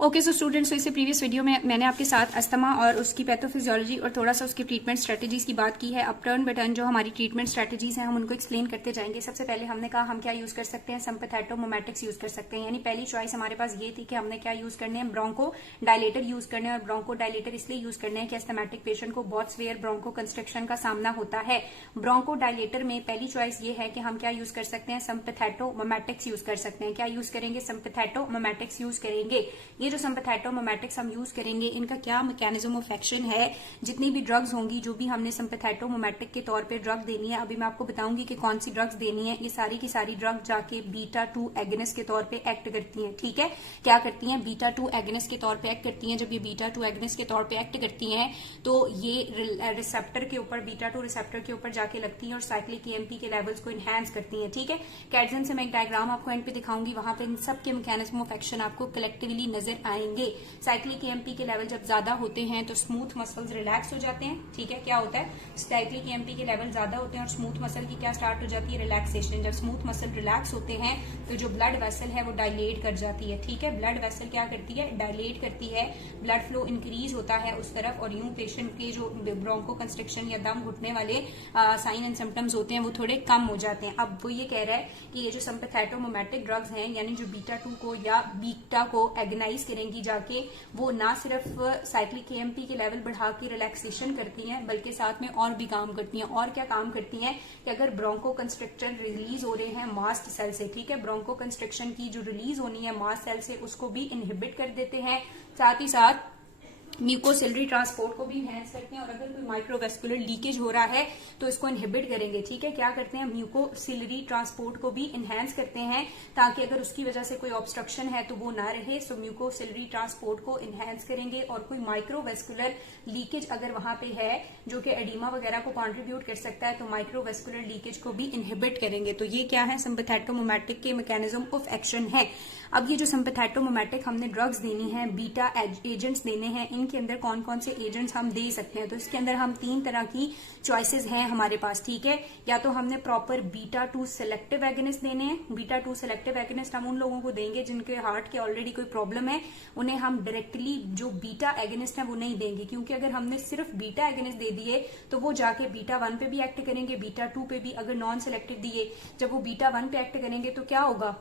Okay so students, तो इससे previous video में मैंने आपके साथ अस्थमा और उसकी पैथोफिजियोलॉजी और थोड़ा सा उसकी ट्रीटमेंट स्ट्रेटजीज की बात की है। अब टर्न बाय टर्न जो हमारी ट्रीटमेंट स्ट्रेटजीज हैं हम उनको एक्सप्लेन करते जाएंगे। सबसे पहले हमने कहा हम क्या यूज कर सकते हैं, सिम्पैथेटोमिमेटिक्स यूज कर सकते हैं। यानी पहली चॉइस हमारे पास ये थी कि हमने क्या यूज करने हैं, ब्रोंको डायलेटर यूज करने हैं। और ब्रोंको डायलेटर इसलिए यूज करने हैं कि एस्थमेटिक पेशेंट को बहुत स्वेयर ब्रोंको कंस्ट्रक्शन का सामना होता है। ब्रोंको डायलेटर में पहली चॉइस ये है कि हम क्या यूज कर सकते हैं, सिम्पैथेटोमिमेटिक्स यूज कर सकते हैं। क्या यूज करेंगे, सिम्पैथेटोमिमेटिक्स यूज करेंगे। ये जो सिम्पैथेटोमिमेटिक्स हम यूज करेंगे, इनका क्या मैकेनिज्म ऑफ एक्शन है। जितनी भी ड्रग्स होंगी, जो भी हमने सिम्पैथेटोमिमेटिक के तौर पे ड्रग देनी है, अभी मैं आपको बताऊंगी कि कौन सी ड्रग्स देनी है। ये सारी की सारी ड्रग जाके बीटा 2 एगनिस्ट के तौर पे एक्ट करती हैं। ठीक है, क्या करती हैं, बीटा 2 एगनिस्ट के तौर पे एक्ट करती हैं। जब ये बीटा 2 एगनिस्ट के तौर पे एक्ट करती हैं तो ये रिसेप्टर के ऊपर, बीटा 2 रिसेप्टर के ऊपर जाके लगती हैं और साइक्लिक ईएमपी के लेवल्स को इनहेंस करती हैं। ठीक है, कैटसन से मैं एक डायग्राम आपको एंड पे दिखाऊंगी, वहां पे इन सब के मैकेनिज्म ऑफ एक्शन आपको कलेक्टिवली नजर आएंगे। साइक्लिक ईएमपी के लेवल जब ज्यादा होते हैं तो स्मूथ मसल्स रिलैक्स हो जाते हैं। ठीक है, क्या होता है, साइक्लिक ईएमपी के लेवल ज्यादा होते हैं और स्मूथ मसल की क्या स्टार्ट हो जाती है, रिलैक्सेशन। जब स्मूथ मसल रिलैक्स होते हैं तो जो ब्लड वेसल है वो डायलेट कर जाती है। ठीक है, ब्लड वेसल क्या करती है, डायलेट करती है, ब्लड फ्लो इंक्रीज होता है उस तरफ और यूं पेशेंट के जो ब्रोंको कंस्ट्रिक्शन या दम घुटने वाले साइन एंड सिम्टम्स होते हैं वो थोड़े कम हो जाते हैं। अब वो ये कह रहा है कि ये जो सिम्पैथेटोमिमेटिक ड्रग्स हैं, यानी जो बीटा 2 को या बीटा को एगनाइज करेंगी जाके, वो ना सिर्फ साइक्लिक ईएमपी के लेवल बढ़ा के रिलैक्सेशन करती हैं बल्कि साथ में और भी काम करती हैं। और क्या काम करती हैं कि अगर ब्रोंको कंस्ट्रिक्शन रिलीज हो रहे हैं मास्ट सेल से, ठीक है, ब्रोंको कंस्ट्रिक्शन की जो रिलीज होनी है मास्ट सेल से उसको भी इनहिबिट कर देते हैं। साथ ही साथ म्यूकोसिलरी ट्रांसपोर्ट को भी इनहेंस करते हैं और अगर कोई माइक्रोवेस्कुलर लीकेज हो रहा है तो इसको इनहिबिट करेंगे। ठीक है, क्या करते हैं, म्यूकोसिलरी ट्रांसपोर्ट को भी इनहेंस करते हैं ताकि अगर उसकी वजह से कोई ऑब्स्ट्रक्शन है तो वो ना रहे। सो म्यूकोसिलरी ट्रांसपोर्ट को इनहेंस करेंगे और कोई माइक्रोवेस्कुलर लीकेज अगर वहां पे है जो कि एडिमा वगैरह को कॉन्ट्रीब्यूट कर सकता है तो माइक्रोवेस्कुलर लीकेज को भी इनहिबिट करेंगे। तो ये क्या है, सिम्पैथेटोमिमेटिक के मैकेनिज्म ऑफ एक्शन है। अब ये जो सिम्पैथेटोमिमेटिक हमने ड्रग्स देनी है, बीटा एजेंट्स देने हैं, इनके अंदर कौन कौन से एजेंट्स हम दे सकते हैं। तो इसके अंदर हम 3 तरह की चॉइसेस हैं हमारे पास। ठीक है, या तो हमने प्रॉपर बीटा 2 सेलेक्टिव एगनिस्ट देने हैं। बीटा 2 सेलेक्टिव एगनिस्ट हम उन लोगों को देंगे जिनके हार्ट के ऑलरेडी कोई प्रॉब्लम है, उन्हें हम डायरेक्टली जो बीटा एगनिस्ट है वो नहीं देंगे, क्योंकि अगर हमने सिर्फ बीटा एगनिस्ट दे दिए तो वो जाके बीटा 1 पे भी एक्ट करेंगे, बीटा 2 पे भी। अगर नॉन सेलेक्टिव दिए, जब वो बीटा 1 पे एक्ट करेंगे तो क्या होगा,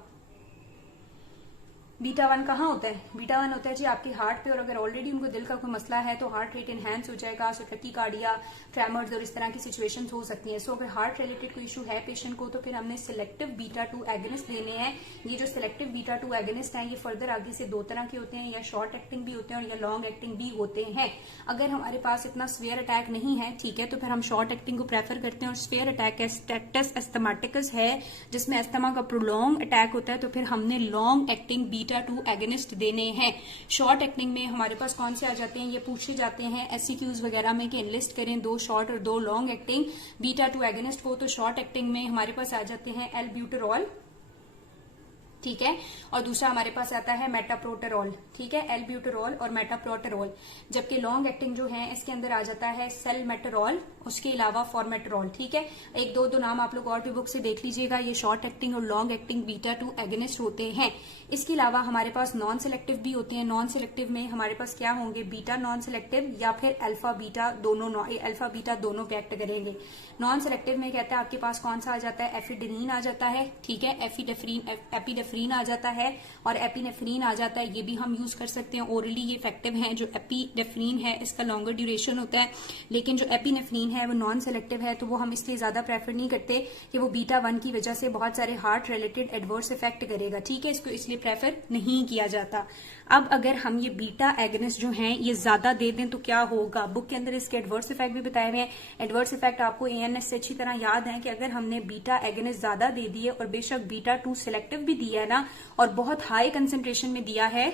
बीटा 1 कहाँ होता है, बीटा 1 होता है जी आपके हार्ट पे। और अगर ऑलरेडी उनको दिल का कोई मसला है तो हार्ट रेट एनहेंस हो जाएगा, सो टैकीकार्डिया, ट्रेमर्स और इस तरह की सिचुएशंस हो सकती हैं। सो अगर हार्ट रिलेटेड कोई इशू है पेशेंट को तो फिर हमने सिलेक्टिव बीटा 2 एगनिस्ट देने हैं। ये जो सिलेक्टिव बीटा 2 एगनिस्ट हैं ये फर्दर आगे से 2 तरह के होते हैं, या शॉर्ट एक्टिंग भी होते हैं और या लॉन्ग एक्टिंग भी होते हैं। अगर हमारे पास इतना स्वेयर अटैक नहीं है, ठीक है, तो फिर हम शॉर्ट एक्टिंग को प्रेफर करते हैं। और स्वेयर अटैक स्टेटस एस्थमेटिकस है जिसमें अस्थमा का प्रोलॉन्ग अटैक होता है, तो फिर हमने लॉन्ग एक्टिंग बीटा 2 एगनिस्ट देने हैं। शॉर्ट एक्टिंग में हमारे पास कौन से आ जाते हैं, ये पूछे जाते हैं एससीक्यूज वगैरह में कि एनलिस्ट करें 2 शॉर्ट और 2 लॉन्ग एक्टिंग बीटा 2 एगनिस्ट को। तो शॉर्ट एक्टिंग में हमारे पास आ जाते हैं एल्ब्यूटेरॉल, ठीक है, और दूसरा हमारे पास आता है मेटाप्रोटेरॉल। ठीक है, एल्ब्यूटेरॉल और मेटाप्रोटेरॉल। जबकि लॉन्ग एक्टिंग जो है इसके अंदर आ जाता है सेलमेटेरॉल, उसके अलावा फॉर्मेटेरॉल। ठीक है, एक दो नाम आप लोग और भी बुक से देख लीजिएगा। ये शॉर्ट एक्टिंग और लॉन्ग एक्टिंग बीटा 2 एगनिस्ट होते हैं। इसके अलावा हमारे पास नॉन सेलेक्टिव भी होते हैं। नॉन सेलेक्टिव में हमारे पास क्या होंगे, बीटा नॉन सेलेक्टिव या फिर अल्फा बीटा दोनों पे एक्ट करेंगे। नॉन सेलेक्टिव में कहता है आपके पास कौन सा आ जाता है, एफिडेनिन आ जाता है। ठीक है, एपिडेफ्रीन आ जाता है और एपिनेफ्रीन आ जाता है। ये भी हम यूज कर सकते हैं ओरली, ये इफेक्टिव है। जो एपिडेफ्रीन है इसका लॉन्गर ड्यूरेशन होता है, लेकिन जो एपिनेफ्रीन है वो नॉन सेलेक्टिव है, तो वो हम इसलिए ज्यादा प्रेफर नहीं करते कि वो बीटा 1 की वजह से बहुत सारे हार्ट रिलेटेड एडवर्स इफेक्ट करेगा। ठीक है, इसको इसलिए प्रेफर नहीं किया जाता। अब अगर हम ये बीटा एगनिस्ट जो हैं ये ज्यादा दे दें तो क्या होगा, बुक के अंदर इसके एडवर्स इफेक्ट भी बताए हुए हैं। एडवर्स इफेक्ट आपको एएनएस से अच्छी तरह याद है कि अगर हमने बीटा एगनिस्ट ज्यादा दे दिए और बेशक बीटा 2 सेलेक्टिव भी दिया है ना और बहुत हाई कंसेंट्रेशन में दिया है,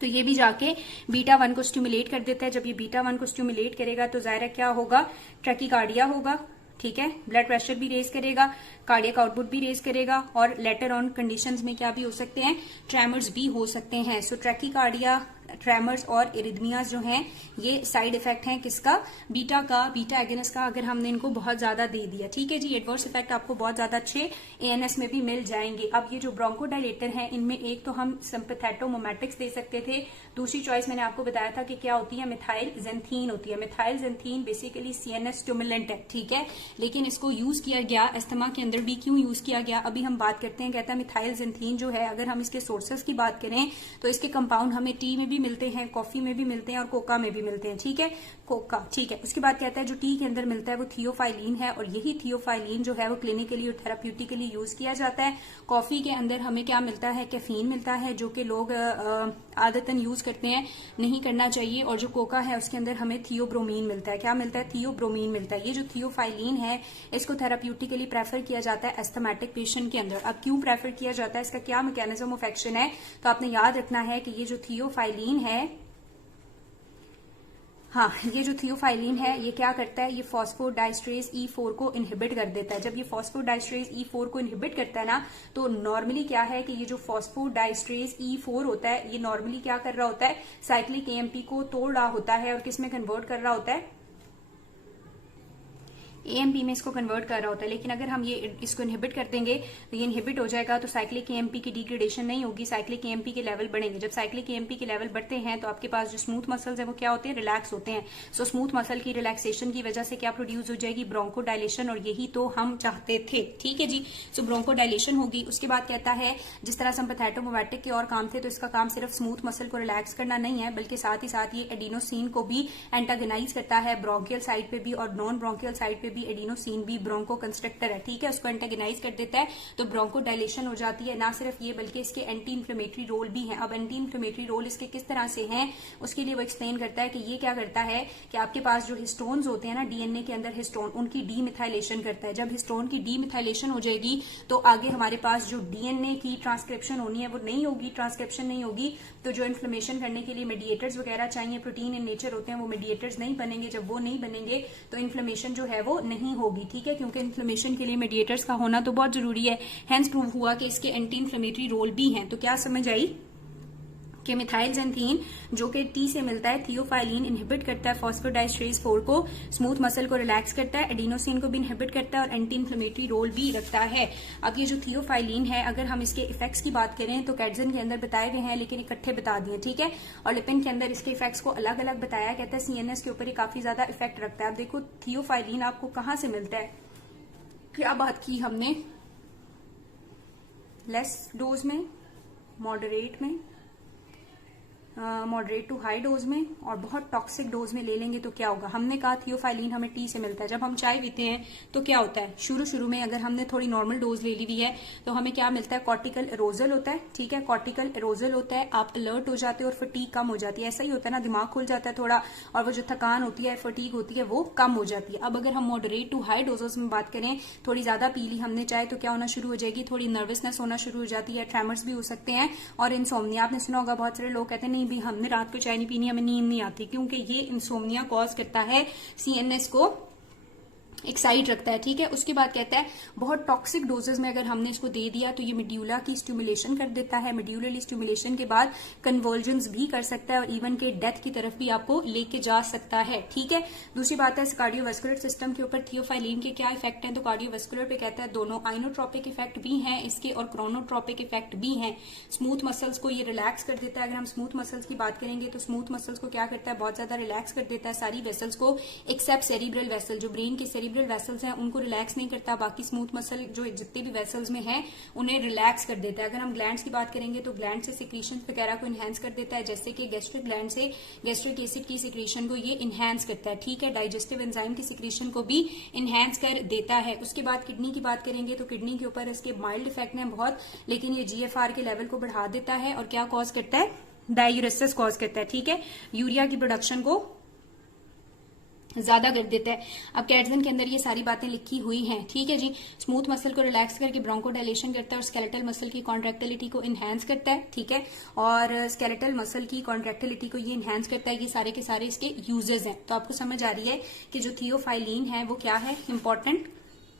तो ये भी जाके बीटा 1 को स्टिमुलेट कर देता है। जब ये बीटा 1 को स्टिमुलेट करेगा तो जाहिर है क्या होगा, ट्रैकीकार्डिया होगा। ठीक है, ब्लड प्रेशर भी रेज करेगा, कार्डियक आउटपुट भी रेज करेगा और लेटर ऑन कंडीशंस में क्या भी हो सकते हैं, ट्रेमर्स भी हो सकते हैं। सो ट्रैकीकार्डिया, ट्रेमर्स और इरिथमियाज जो हैं ये साइड इफेक्ट हैं किसका, बीटा एगोनिस्ट का, अगर हमने इनको बहुत ज्यादा दे दिया। ठीक है जी, एडवर्स इफेक्ट आपको बहुत ज्यादा अच्छे एएनएस में भी मिल जाएंगे। अब ये जो ब्रोंकोडायलेटर हैं इनमें एक तो हम सिंपैथेटोमिमेटिक्स दे सकते थे, दूसरी चॉइस मैंने आपको बताया था कि क्या होती है, मिथाइल ज़ैंथीन होती है। Methyl xanthine basically CNS stimulant है, ठीक है, लेकिन इसको यूज किया गया अस्थमा के अंदर भी। क्यों यूज किया गया अभी हम बात करते हैं। कहता है मिथाइल ज़ैंथीन जो है, अगर हम इसके सोर्सेस की बात करें तो इसके कंपाउंड हमें टी में भी मिलते हैं, कॉफी में भी मिलते हैं और कोका में भी मिलते हैं। ठीक है, कोका, ठीक है। उसके बाद कहता है जो टी के अंदर मिलता है वो थियोफाइलिन है, और यही थियोफाइलिन जो है वो क्लिनिकली और थेराप्यूटिकली यूज किया जाता है। कॉफी के अंदर हमें क्या मिलता है, कैफीन मिलता है, जो कि लोग आदतन यूज करते हैं, नहीं करना चाहिए। और जो कोका है उसके अंदर हमें थियोब्रोमीन मिलता है। क्या मिलता है, थियोब्रोमीन मिलता है। ये जो थियोफाइलिन है इसको थेराप्यूटिकली प्रेफर किया जाता है एस्थमेटिक पेशेंट के अंदर। अब क्यों प्रेफर किया जाता है, इसका क्या मैकेनिज्म ऑफ एक्शन है, तो आपने याद रखना है कि ये जो थियोफाइलिन है, हाँ, ये जो थियोफाइलिन है ये क्या करता है, ये फॉस्फोडाइस्ट्रेज E4 को इनहिबिट कर देता है। जब ये फॉस्फोडाइस्ट्रेज E4 को इनहिबिट करता है ना, तो नॉर्मली क्या है कि ये जो फॉस्फोडाइस्ट्रेज E4 होता है ये नॉर्मली क्या कर रहा होता है, साइक्लिक AMP को तोड़ रहा होता है और किस में कन्वर्ट कर रहा होता है, AMP में इसको कन्वर्ट कर रहा होता है। लेकिन अगर हम ये इसको इनहिबिट कर देंगे तो ये इनहिबिट हो जाएगा, तो साइक्लिक AMP की डिग्रेडेशन नहीं होगी, साइक्लिक AMP के लेवल बढ़ेंगे। जब साइक्लिक AMP के लेवल बढ़ते हैं तो आपके पास जो स्मूथ मसल्स है वो क्या होते हैं, रिलैक्स होते हैं। सो स्मूथ मसल की रिलैक्सेशन की वजह से क्या प्रोड्यूस हो जाएगी, ब्रोंकोडायलेशन, और यही तो हम चाहते थे। ठीक है जी, सो ब्रोंकोडायलेशन होगी। उसके बाद कहता है जिस तरह सिंपैथेटोमिमेटिक के और काम थे, तो इसका काम सिर्फ स्मूथ मसल को रिलैक्स करना नहीं है, बल्कि साथ ही साथ ये एडिनोसिन को भी एंटागोनाइज करता है, ब्रोंकियल साइड पे भी और नॉन ब्रोंकियल साइड पे भी एडिनोसिन भी ब्रोंको कंस्ट्रक्टर है। ठीक है, उसको एंटागोनाइज कर देता है, तो ब्रोंको डायलेशन हो जाती है। ना सिर्फ ये बल्कि इसके एंटी इन्फ्लेमेटरी रोल भी है। अब एंटी इन्फ्लेमेटरी रोल इसके किस तरह से हैं, उसके लिए वो एक्सप्लेन करता है कि ये क्या करता है कि आपके पास जो हिस्टोन्स होते हैं ना, डीएनए के अंदर हिस्टोन, उनकी डीमिथाइलेशन करता है। जब हिस्टोन की डीमिथाइलेशन हो जाएगी तो आगे हमारे पास जो डीएनए की ट्रांसक्रिप्शन होनी है वो नहीं होगी, ट्रांसक्रिप्शन नहीं होगी, तो जो इन्फ्लेमेशन करने के लिए मेडिएटर्स वगैरह चाहिए, प्रोटीन इन नेचर होते हैं, वो मेडिएटर्स नहीं बनेंगे। जब वो नहीं बनेंगे तो इन्फ्लेमेशन जो है वो नहीं होगी। ठीक है, क्योंकि इन्फ्लेमेशन के लिए मेडिएटर्स का होना तो बहुत जरूरी है। हेंस प्रूव हुआ कि इसके एंटी इन्फ्लेमेटरी रोल भी हैं। तो क्या समझ आई कि मिथाइल ज़ैंथीन जो कि टी से मिलता है, थियोफाइलिन इनहिबिट करता है फॉस्फोडाइस्ट्रेज 4 को, स्मूथ मसल को रिलैक्स करता है, एडिनोसिन को भी इनहिबिट करता है और एंटी इन्फ्लेमेटरी रोल भी रखता है। अब ये जो थियोफाइलिन है, अगर हम इसके इफेक्ट्स की बात करें तो कैटजन के अंदर बताए हुए हैं, लेकिन इकट्ठे बता दिए। ठीक है, और लिपिन के अंदर इसके इफेक्ट्स को अलग अलग बताया। कहता है सीएनएस के ऊपर ये काफी ज्यादा इफेक्ट रखता है। अब देखो थियोफाइलिन आपको कहां से मिलता है, क्या बात की हमने, लेस डोज में, मॉडरेट में, मॉडरेट टू हाई डोज में, और बहुत टॉक्सिक डोज में ले लेंगे तो क्या होगा। हमने कहा थियोफाइलिन हमें टी से मिलता है। जब हम चाय पीते हैं तो क्या होता है, शुरू में अगर हमने थोड़ी नॉर्मल डोज ले ली हुई है तो हमें क्या मिलता है, कॉर्टिकल एरोजल होता है। ठीक है, कॉर्टिकल एरोजल होता है, आप अलर्ट हो जाते हो और फटीग कम हो जाती है। ऐसा ही होता है ना, दिमाग खुल जाता है थोड़ा, और वो जो थकान होती है, फटीग होती है, वो कम हो जाती है। अब अगर हम मॉडरेट टू हाई डोजेस में बात करें, थोड़ी ज्यादा पी ली हमने चाय, तो क्या होना शुरू हो जाएगी, थोड़ी नर्वसनेस होना शुरू हो जाती है, ट्रेमर्स भी हो सकते हैं और इंसोम्निया। आपने सुना होगा, बहुत सारे लोग कहते हैं नहीं भी हमने रात को चाय नहीं पीनी, हमें नींद नहीं आती, क्योंकि ये इंसोम्निया कॉज करता है, सीएनएस को एक्साइट रखता है। ठीक है, उसके बाद कहता है बहुत टॉक्सिक डोजेस में अगर हमने इसको दे दिया तो ये मेड्यूला की स्टिमुलेशन कर देता है। मेड्यूलरली स्टिमुलेशन के बाद कन्वर्जन्स भी कर सकता है और इवन के डेथ की तरफ भी आपको लेके जा सकता है। ठीक है, दूसरी बात है कार्डियोवास्कुलर सिस्टम के ऊपर थियोफाइलिन के क्या इफेक्ट हैं, तो कार्डियोवास्कुलर पे कहता है दोनों आइनोट्रोपिक इफेक्ट भी हैं इसके और क्रोनोट्रोपिक इफेक्ट भी हैं। स्मूथ मसल्स को ये रिलैक्स कर देता है। अगर हम स्मूथ मसल्स की बात करेंगे तो स्मूथ मसल्स को क्या करता है, बहुत ज्यादा रिलैक्स कर देता है सारी वेसल्स को, एक्सेप्ट सेरिब्रल वेसल। जो ब्रेन के सेरिब्रल वेसल्स हैं उनको रिलैक्स नहीं करता, बाकी स्मूथ मसल जो जितने भी वेसल्स में हैं उन्हें रिलैक्स कर देता है। अगर हम ग्लैंड्स की बात करेंगे तो ग्लैंड से सिक्रीशन वगैरह को इनहेंस कर देता है, जैसे कि गैस्ट्रिक ग्लैंड से गैस्ट्रिक एसिड की सिक्रीशन को ये इनहेंस करता है। ठीक है, डाइजेस्टिव एंजाइम की सिक्रीशन को भी इनहेंस कर देता है। उसके बाद किडनी की बात करेंगे तो किडनी के ऊपर इसके माइल्ड इफेक्ट हैं बहुत, लेकिन ये जीएफआर के लेवल को बढ़ा देता है और क्या कॉज करता है, डायूरेसिस कॉज करता है। ठीक है, यूरिया की प्रोडक्शन को ज्यादा कर देता है। अब कैटजन के अंदर ये सारी बातें लिखी हुई हैं। ठीक है जी, स्मूथ मसल को रिलैक्स करके ब्रोंकोडायलेशन करता है और स्केलेटल मसल की कॉन्ट्रैक्टिलिटी को इनहेंस करता है। ठीक है, और स्केलेटल मसल की कॉन्ट्रैक्टिलिटी को ये इनहेंस करता है। ये सारे के सारे इसके यूजेस हैं। तो आपको समझ आ रही है कि जो थियोफाइलिन है वो क्या है, इंपॉर्टेंट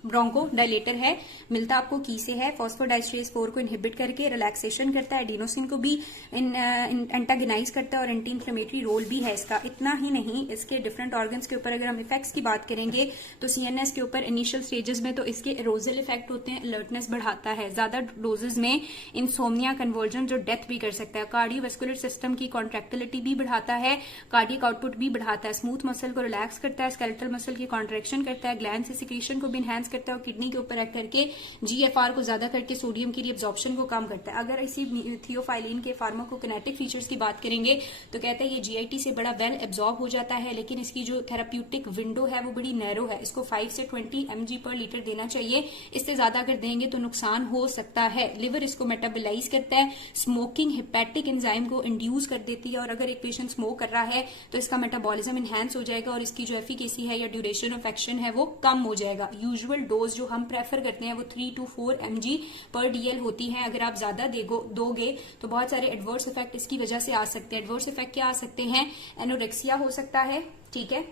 ब्रोंको डायलेटर है, मिलता आपको की से है, फॉस्फोडाइस्ट्रेस 4 को इनहिबिट करके रिलैक्सेशन करता है, एडिनोसिन को भी एंटागनाइज करता है और एंटी इंफ्लेमेटरी रोल भी है इसका। इतना ही नहीं, इसके डिफरेंट ऑर्गन्स के ऊपर अगर हम इफेक्ट्स की बात करेंगे तो सीएनएस के ऊपर इनिशियल स्टेजेस में तो इसके एरोजल इफेक्ट होते हैं, अलर्टनेस बढ़ाता है, ज्यादा डोजेज में इंसोम्निया कन्वर्जन जो डेथ भी कर सकता है, कार्डियोवैस्कुलर सिस्टम की कॉन्ट्रैक्टिलिटी भी बढ़ाता है, कार्डियक आउटपुट भी बढ़ाता है, स्मूथ मसल को रिलैक्स करता है, स्केलेटल मसल की कॉन्ट्रैक्शन करता है, ग्लैंड से सिक्रीशन को भी इनहैंस करता है और किडनी के ऊपर एक्ट करके जीएफआर को ज्यादा करके सोडियम की रिएब्जॉर्प्शन को कम करता है। अगर इसी थियोफाइलिन के फार्माकोकिनेटिक फीचर्स की बात करेंगे तो कहते हैं ये जीआईटी से बड़ा वेल एब्जॉर्ब हो जाता है, लेकिन इसकी जो थेराप्यूटिक विंडो है वो बड़ी नैरो है, इसको 5 से 20 mg पर लीटर देना चाहिए, इससे ज्यादा अगर देंगे तो नुकसान हो सकता है। लिवर इसको मेटाबोलाइज करता है, स्मोकिंग हिपैटिक एंजाइम को इंड्यूस कर देती है और अगर एक पेशेंट स्मोक कर रहा है तो इसका मेटाबॉलिज्म इनहैंस हो जाएगा और इसकी जो एफिकेसी है या ड्यूरेशन ऑफ एक्शन है वो कम हो जाएगा। यूजुअल डोज जो हम प्रेफर करते हैं वो 3 to 4 mg पर डीएल होती है। अगर आप ज्यादा दोगे तो बहुत सारे एडवर्स इफेक्ट इसकी वजह से आ सकते हैं। एडवर्स इफेक्ट क्या आ सकते हैं? एनोरेक्सिया हो सकता है, ठीक है,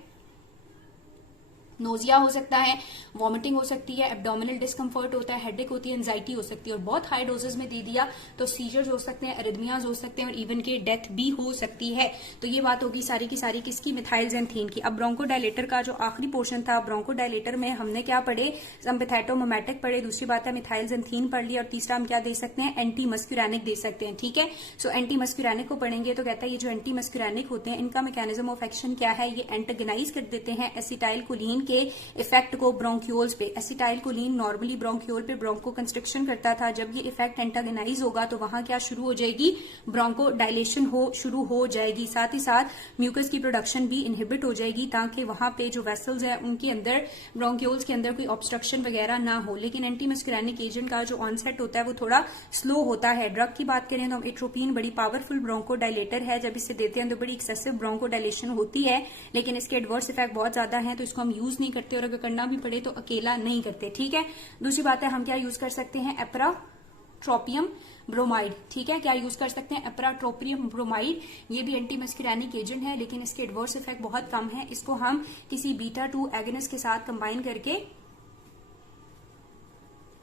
नोजिया हो सकता है, वॉमिटिंग हो सकती है, एब्डोमिनल डिस्कम्फर्ट होता है, हेडेक होती है, एंजाइटी हो सकती है और बहुत हाई डोजेस में दे दिया तो सीजर्स हो सकते हैं, एरिथमियाज हो सकते हैं और इवन के डेथ भी हो सकती है। तो ये बात होगी सारी की सारी किसकी? मिथाइलजेंथीन की। अब ब्रोंकोडायलेटर का जो आखिरी पोर्शन था, ब्रोंकोडायलेटर में हमने क्या पढ़े? सिम्पैथेटोमिमेटिक पढ़े, दूसरी बात है मिथाइलजेंथीन पढ़ लिया और तीसरा हम क्या दे सकते हैं? एंटी मस्क्यूरैनिक दे सकते हैं, ठीक है। सो एंटी मस्क्यूरैनिक को पढ़ेंगे तो कहता है ये जो एंटी मस्क्यूरैनिक होते हैं इनका मैकेनिज्म ऑफ एक्शन क्या है? ये एंटागनाइज कर देते हैं एसिटाइलकोलिन के इफेक्ट को ब्रोंक्यूल्स पे। एसिटाइलकोलिन नॉर्मली ब्रोंक्यूल पे ब्रोंको कंस्ट्रिक्शन करता था, जब ये इफेक्ट एंटागनाइज होगा तो वहां क्या शुरू हो जाएगी? ब्रोंको डायलेशन शुरू हो जाएगी। साथ ही साथ म्यूकस की प्रोडक्शन भी इनहिबिट हो जाएगी ताकि वहां पे जो वेसल्स है उनके अंदर ब्रोंक्यूल्स के अंदर कोई ऑब्स्ट्रक्शन वगैरह ना हो। लेकिन एंटी मस्क्यूरैनिक एजेंट का जो ऑनसेट होता है वो थोड़ा स्लो होता है। ड्रग की बात करें तो हम एट्रोपिन बड़ी पावरफुल ब्रोंको डायलेटर है, जब इसे देते हैं तो बड़ी एक्सेसिव ब्रोंको डायलेशन होती है, लेकिन इसके एडवर्स इफेक्ट बहुत ज्यादा है तो इसको हम यूज नहीं करते और अगर करना भी पड़े तो अकेला नहीं करते, ठीक है। दूसरी बात है हम क्या यूज कर सकते हैं? एप्राट्रोपियम ब्रोमाइड, ठीक है, क्या यूज कर सकते हैं? एप्राट्रोपियम ब्रोमाइड। ये भी एंटी मस्क्यूरैनिक एजेंट है लेकिन इसके एडवर्स इफेक्ट बहुत कम है। इसको हम किसी बीटा-2 एगोनिस्ट के साथ कंबाइन करके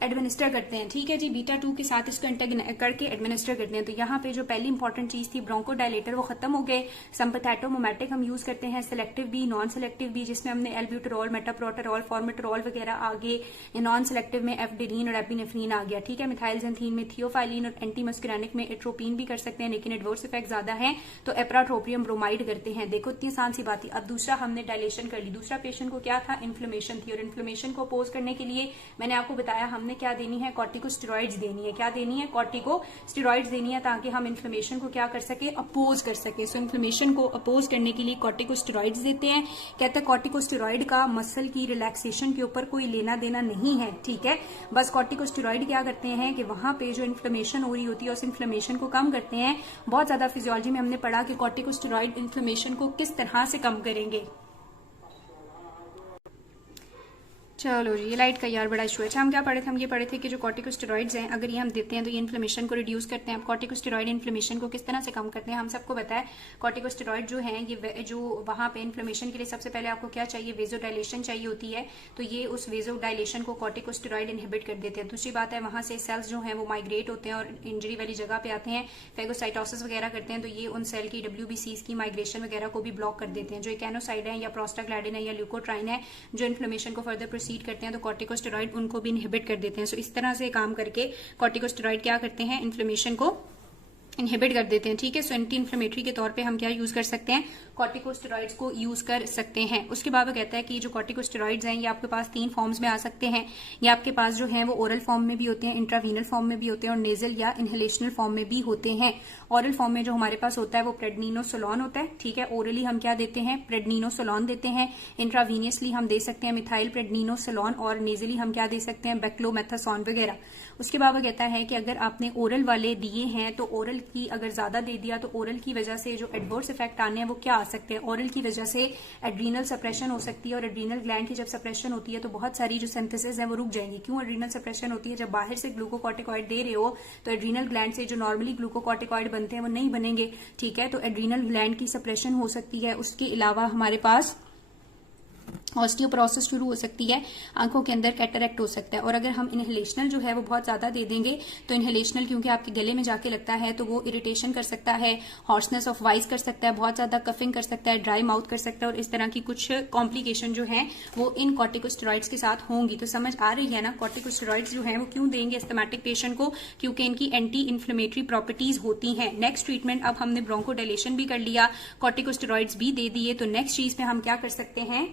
एडमिनिस्टर करते हैं, ठीक है जी, बीटा-2 के साथ इसको करके एडमिनिस्टर करते हैं। तो यहाँ पे जो पहली इंपॉर्टेंट चीज थी ब्रोंको डायलेटर वो खत्म हो गए। सिम्पैथेटोमिमेटिक हम यूज करते हैं, सिलेक्टिव भी नॉन सिलेक्टिव भी, जिसमें हमने एल्ब्यूटेरॉल, मेटाप्रोटेरॉल, फॉर्मेटरॉल वगैरह आगे, नॉन सिलेक्टिव में एफडिनीन और एपिनेफ्रीन आ गया, ठीक है। मिथाइलजेंथीन में थियोफाइलिन और एंटी मस्क्यूरैनिक में एट्रोपिन भी कर सकते हैं लेकिन एडवर्स इफेक्ट ज्यादा है तो एप्राट्रोपियम ब्रोमाइड करते हैं। देखो इतनी आसान सी बात थी। अब दूसरा हमने डायलेशन कर ली। दूसरा पेशेंट को क्या था? इन्फ्लेमेशन थी और इन्फ्लेमेशन को अपोज करने के लिए मैंने आपको बताया हमने क्या देनी है? कॉर्टिकोस्टेरॉइड्स देनी है। क्या देनी है? कॉर्टिकोस्टेरॉइड्स देनी है ताकि हम इन्फ्लेमेशन को क्या कर सके? अपोज कर सके। सो इन्फ्लेमेशन को अपोज करने के लिए कॉर्टिकोस्टेरॉइड्स देते हैं। कहते हैं कॉर्टिकोस्टेरॉइड का मसल की रिलैक्सेशन के ऊपर कोई लेना देना नहीं है, ठीक है। बस कॉर्टिकोस्टेरॉइड क्या करते हैं कि वहां पे जो इन्फ्लेमेशन हो रही होती है उस इन्फ्लेमेशन को कम करते हैं। बहुत ज्यादा फिजियोलॉजी में हमने पढ़ा कि कॉर्टिकोस्टेरॉइड इन्फ्लेमेशन को किस तरह से कम करेंगे। चलो जी, ये लाइट का यार बड़ा इशू है। अच्छा हम क्या पढ़े थे? हम ये पढ़े थे कि जो कॉर्टिकोस्टेरॉइड्स हैं अगर ये हम देते हैं तो ये इन्फ्लेमेशन को रिड्यूस करते हैं। अब कॉर्टिकोस्टेरॉइड इन्फ्लेमेशन को किस तरह से कम करते हैं? हम सबको पता है कॉर्टिकोस्टेरॉइड जो है ये जो वहां पे इन्फ्लेमेशन के लिए सबसे पहले आपको क्या चाहिए? वेजोडाइलेशन चाहिए होती है, तो ये उस वेजोडाइलेशन को कॉर्टिकोस्टेरॉइड इनहिबिट कर देते हैं। दूसरी बात है वहां से सेल्स जो है वो माइग्रेट होते हैं और इंजरी वाली जगह पे आते हैं, फेगोसाइटोसिस वगैरह करते हैं, तो ये उन सेल की WBCs की माइग्रेशन वगैरह को भी ब्लॉक कर देते हैं। जो इकेनोसाइड है या प्रोस्टाग्लैंडिन है या ल्यूकोट्राइन है जो इन्फ्लेमेशन को फर्दर प्रोसीड करते हैं तो कॉर्टिकोस्टेरॉइड उनको भी इनहिबिट कर देते हैं। सो इस तरह से काम करके कॉर्टिकोस्टेरॉइड क्या करते हैं? इन्फ्लेमेशन को इनहिबिट कर देते हैं, ठीक है। सो एंटी इन्फ्लेमेटरी के तौर पे हम क्या यूज कर सकते हैं? कॉर्टिकोस्टेरॉइड्स को यूज कर सकते हैं। उसके बाद वो कहता है कि जो कॉर्टिकोस्टेरॉइड्स हैं ये आपके पास 3 फॉर्म्स में आ सकते हैं। ये आपके पास जो है वो ओरल फॉर्म में भी होते हैं, इंट्रावीनल फॉर्म में भी होते हैं और नेजल या इनहेलेशनल फॉर्म में भी होते हैं। ओरल फॉर्म में जो हमारे पास होता है वो प्रेडनिनोसोलॉन होता है, ठीक है। ओरली हम क्या देते हैं? प्रेडनिनोसोलॉन देते हैं। इंट्रावीनियसली हम दे सकते हैं मिथाइल प्रेडनिनोसोलॉन और नेजली हम क्या दे सकते हैं? बेक्लोमेथासोन वगैरह। उसके बाद वो कहता है कि अगर आपने ओरल वाले दिए हैं तो ओरल की अगर ज्यादा दे दिया तो ओरल की वजह से जो एडवर्स इफेक्ट आने हैं वो क्या आ सकते हैं? ओरल की वजह से एड्रीनल सप्रेशन हो सकती है और एड्रीनल ग्लैंड की जब सप्रेशन होती है तो बहुत सारी जो सिंथेसिस है वो रुक जाएंगी। क्यों एड्रीनल सप्रेशन होती है? जब बाहर से ग्लूकोकॉर्टिकॉइड दे रहे हो तो एड्रीनल ग्लैंड से जो नॉर्मली ग्लूकोकॉर्टिकॉइड बनते हैं वो नहीं बनेंगे, ठीक है। तो एड्रीनल ग्लैंड की सप्रेशन हो सकती है। उसके अलावा हमारे पास ऑस्टियोपोरोसिस शुरू हो सकती है, आंखों के अंदर कैटरैक्ट हो सकता है। और अगर हम इनहेलेशनल जो है वो बहुत ज्यादा दे देंगे तो इनहेलेशनल क्योंकि आपके गले में जाके लगता है तो वो इरिटेशन कर सकता है, हॉर्सनेस ऑफ वॉइस कर सकता है, बहुत ज्यादा कफिंग कर सकता है, ड्राई माउथ कर सकता है और इस तरह की कुछ कॉम्प्लिकेशन जो है वो इन कॉर्टिकोस्टेरॉइड्स के साथ होंगी। तो समझ आ रही है ना, कॉर्टिकोस्टेरॉइड्स जो है वो क्यों देंगे अस्थमैटिक पेशेंट को, क्योंकि इनकी एंटी इन्फ्लेमेटरी प्रॉपर्टीज होती हैं। नेक्स्ट ट्रीटमेंट, अब हमने ब्रोंकोडायलेशन भी कर लिया, कॉर्टिकोस्टेरॉइड्स भी दे दिए, तो नेक्स्ट चीज पे हम क्या कर सकते हैं,